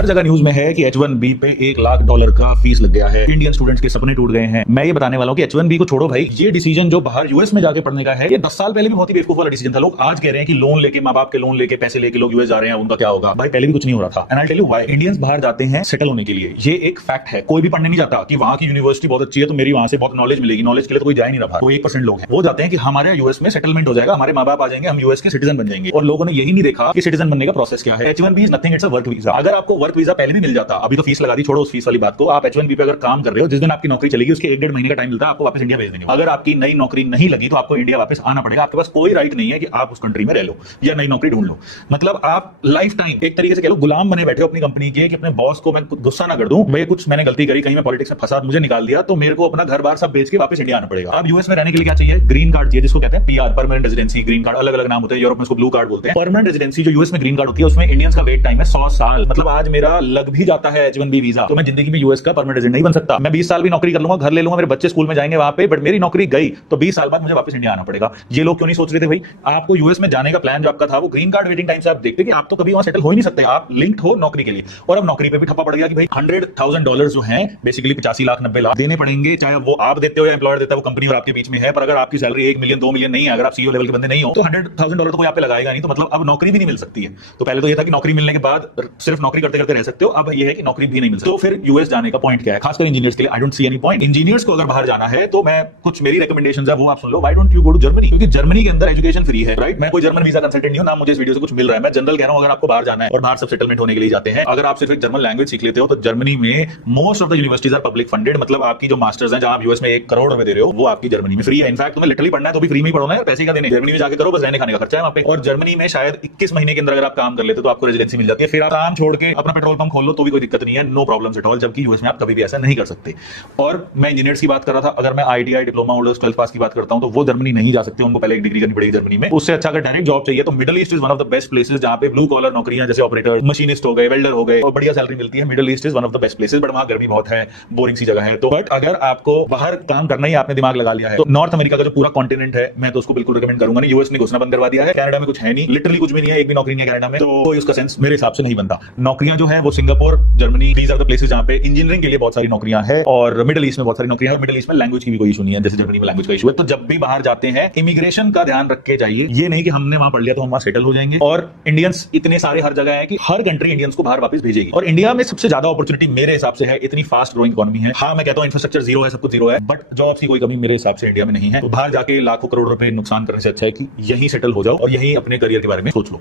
हर जगह न्यूज में है कि H1B पे $1 लाख का फीस लग गया है, इंडियन स्टूडेंट्स के सपने टूट गए हैं। मैं ये बताने वाला हूँ कि H1B को छोड़ो भाई, ये डिसीजन जो बाहर यूएस में जाके पढ़ने का है, ये 10 साल पहले भी बहुत ही बेवकूफ वाला डिसीजन था। लोग आज कह रहे हैं कि लोन लेके, माँ बाप के लोन लेके, पैसे लेके लोग यूएस जा रहे हैं, उनका क्या होगा। भाई पहले भी कुछ नहीं हो रहा था। And I tell you why. Indians बाहर जाते हैं सेटल होने के लिए, ये एक फैक्ट है। कोई भी पढ़ने नहीं जाता कि वहां की यूनिवर्सिटी बहुत अच्छी है तो मेरी वहां से बहुत नॉलेज मिलेगी। नॉलेज के लिए तो कोई जा ही नहीं रहा। तो 1% लोग हैं वो जाते हैं कि हमारे यूएस में सेटलमेंट हो जाएगा, हमारे माँ बाप आ जाएंगे, हम यूएस के सिटीजन बन जाएंगे। और लोगों ने यही नहीं देखा कि सिटीजन बनने का प्रोसेस क्या है। H1B is nothing, it's a work visa. अगर आपको वर्क वीजा पहले भी मिल जाता, अभी तो फीस लगा दी, छोड़ो उस फीस वाली बात को। आप H1B पे अगर काम कर रहे हो, जिस दिन आपकी नौकरी चलेगी उसके 1-1.5 महीने का टाइम मिलता है, आपको वापस इंडिया भेज देंगे। अगर आपकी नई नौकरी नहीं लगी तो आपको इंडिया वापस आना पड़ेगा। आपके पास कोई राइट नहीं है कि आप उस कंट्री में रह लो या नई नौकरी ढूंढ लो। मतलब आप लाइफ टाइम एक तरीके से कह लो गुलाम बने बैठे हो अपनी कंपनी के, कि अपने बॉस को मैं गुस्सा ना कर दूं, मैं कुछ मैंने गलती करी, कहीं मैं पॉलिटिक्स में फंसा, मुझे निकाल दिया, तो मेरे को अपना घर बार सब बेच के वापस इंडिया आना पड़ेगा। अब यूएस में रहने के लिए क्या चाहिए? ग्रीन कार्ड चाहिए, जिसको कहते हैं PR, permanent residency. Green card अलग अलग नाम होते हैं, यूरोप में उसको ब्लू कार्ड बोलते हैं। परमानेंट रेजिडेंसी जो यूएस में ग्रीन कार्ड होती है, उसमें इंडियंस का वेट टाइम है 100 साल। मतलब आज मेरा लग भी जाता है H1B वीजा, तो मैं जिंदगी में यूएस का परमानेंट रेजिडेंट नहीं बन सकता। मैं 20 साल भी नौकरी कर लूंगा, घर ले लूंगा, मेरे बच्चे स्कूल में जाएंगे वहां पे, बट मेरी नौकरी गई तो 20 साल बाद मुझे वापस इंडिया आना पड़ेगा। ये लोग क्यों नहीं सोच रहे थे भाई? आपको यूएस में जाने का प्लान जो आपका था, वो ग्रीन कार्ड वेटिंग टाइम से आप देखते कि आप तो कभी वहां सेटल हो ही नहीं सकते, आप लिंक्ड हो नौकरी के लिए। और अब नौकरी पे भी ठप्पा पड़ गया कि भाई $100,000 जो है बेसिकली 85 लाख 90 लाख देने पड़ेंगे, चाहे वो आप देते हो या एम्प्लॉयर देता है, वो कंपनी और आपके बीच में है। पर अगर आपकी सैलरी 1 मिलियन 2 मिलियन नहीं है, अगर आप CEO लेवल के बंदे नहीं हो, तो $100,000 तो कोई आप पे लगाएगा नहीं। तो मतलब अब नौकरी भी नहीं मिल सकती है। तो पहले तो ये था कि नौकरी मिलने के बाद सिर्फ नौकरी करते करते रह सकते हो, अब ये है कि नौकरी भी नहीं मिल सकती। तो फिर यूएस जाने का पॉइंट क्या है? खासकर इंजीनियर्स के लिए I don't see any point. Engineers को अगर बाहर जाना है तो मैं कुछ मेरी रिकमेंडेशंस है वो आप सुन लो। Why don't you go to Germany? क्योंकि जर्मनी के अंदर एजुकेशन फ्री है, राइट? मैं कोई जर्मन वीजा कंसल्टेंट नहीं हूं ना, मुझे इस वीडियो से कुछ मिल रहा है। मैं जनरल कह रहा हूं, अगर आपको बाहर जाना है और बाहर सब सेटलमेंट होने के लिए जाते हैं, अगर आप सिर्फ एक जर्मन लैंग्वेज सीख लेते हो, तो जर्मनी में most of the universities are public funded. मतलब आपकी जो मास्टर्स हैं, जहां आप यूएस में 1 करोड़ रुपए दे रहे हो, वो आपकी जर्मनी में फ्री है। इनफैक्ट तुम्हें लिटरली पढ़ना है तो भी फ्री में ही पढ़ना है, पैसे का देने। जर्मनी में जाकर करो, बस रहने खाने का खर्चा है वहां पे। और जर्मनी में शायद 21 महीने के अंदर अगर आप काम कर लेते हो तो आपको रेजिडेंसी मिल जाती है। फिर आप काम छोड़ के अपना पेट्रोल पंप खोल लो तो भी कोई दिक्कत नहीं है, नो प्रॉब्लम्स एट ऑल। जबकि यूएस में आप कभी भी ऐसा नहीं कर सकते। और मैं इंजीनियर्स की बात कर रहा था, अगर मैं ITI डिप्लोमा होल्डर्स 12th पास की बात करता हूं, तो वो जर्मनी नहीं जा सकते, उनको पहले एक डिग्री करनी पड़ेगी जर्मनी में। उससे अच्छा अगर डायरेक्ट जॉब चाहिए तो middle east is one of the best places, जहां पे ब्लू कॉलर नौकरियां जैसे ऑपरेटर, मशीनिस्ट हो गए, वेल्डर हो गए, और बढ़िया सैलरी मिलती है। Middle east is one of the best places, but वहां गर्मी बहुत है, बोरिंग सी जगह है। तो बट अगर आपको बाहर काम करना ही आपने दिमाग लगा लिया है, तो नॉर्थ अमेरिका का जो पूरा कॉन्टिनेंट है, मैं तो उसको बिल्कुल रिकमेंड करूंगा नहीं। यूएस ने घोषणा बंद करवा दिया है, कनाडा में कुछ है नहीं, लिटरली कुछ भी नहीं है, एक भी नौकरी नहीं है कनाडा में, तो कोई उसका सेंस मेरे हिसाब से नहीं बनता। नौकरियां जो है वो Singapore, Germany, these are the places जहां पे इंजीनियरिंग के लिए बहुत सारी नौकरियां हैं। और मिडिल ईस्ट में बहुत सारी नौकरियां हैं, और मिडिल ईस्ट में लैंग्वेज की भी कोई इशू नहीं है, जैसे जर्मनी में लैंग्वेज का इशू है। तो जब भी बाहर जाते हैं, इमिग्रेशन का ध्यान रख के जाइए। ये नहीं कि हमने वहां पढ़ लिया तो हम वहां सेटल हो जाएंगे। और इंडियंस इतने सारे हर जगह है कि हर कंट्री इंडियंस को बाहर वापस भेजेगी। और इंडिया में सबसे ज्यादा अपॉर्चुनिटी मेरे हिसाब से है, इतनी फास्ट ग्रोइंग इकोनॉमी है। हाँ, मैं कहता हूं इंफ्रास्ट्रक्चर जीरो है, सब कुछ जीरो है, बट जॉब्स की कोई कमी मेरे हिसाब से इंडिया में नहीं है। तो बाहर जाके लाखों करोड़ रुपए नुकसान करने से अच्छा है कि यहीं सेटल हो जाओ और यहीं अपने करियर के बारे में सोच लो।